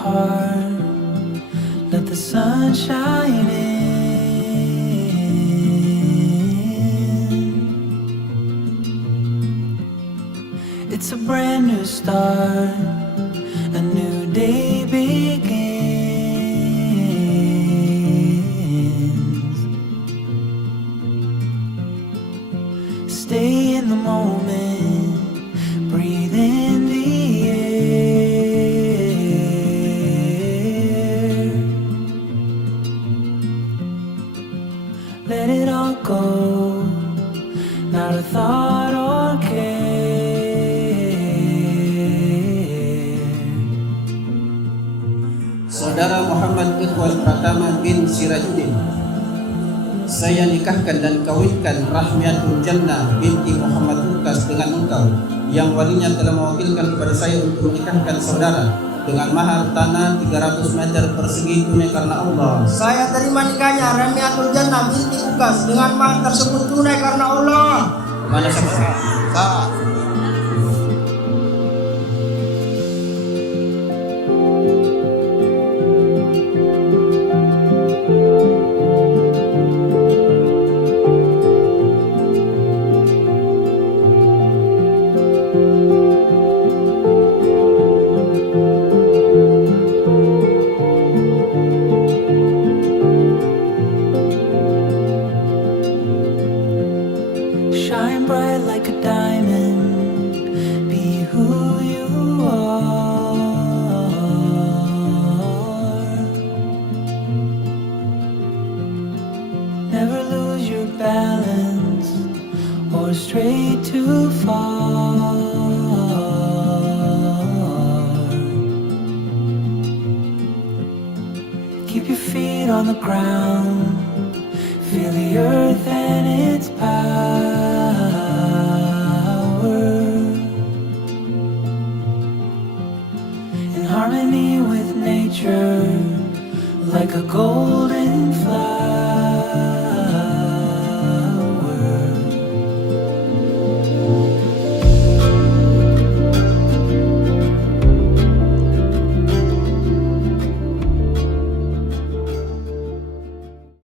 heart, let the sun shine in. It's a brand new start, a new day begins. Stay in the moment, breathe in the air. Let it all go, not a thought or care. Saudara Muhammad Ikhwan Pratama bin Sirajuddin, saya nikahkan dan kawinkan Rahmyatul Jannah binti Muhammad Lukas dengan engkau, yang walinya telah mewakilkan kepada saya untuk menikahkan saudara dengan mahar tanah 300 meter persegi tunai karena Allah. Saya terima nikahnya Rahmyatul Jannah binti Lukas dengan mahar tersebut tunai karena Allah. Mana saudara? Shine bright like a diamond, be who you are. Never lose your balance or stray too far. Keep your feet on the ground, feel the earth and its power. In harmony with nature, like a golden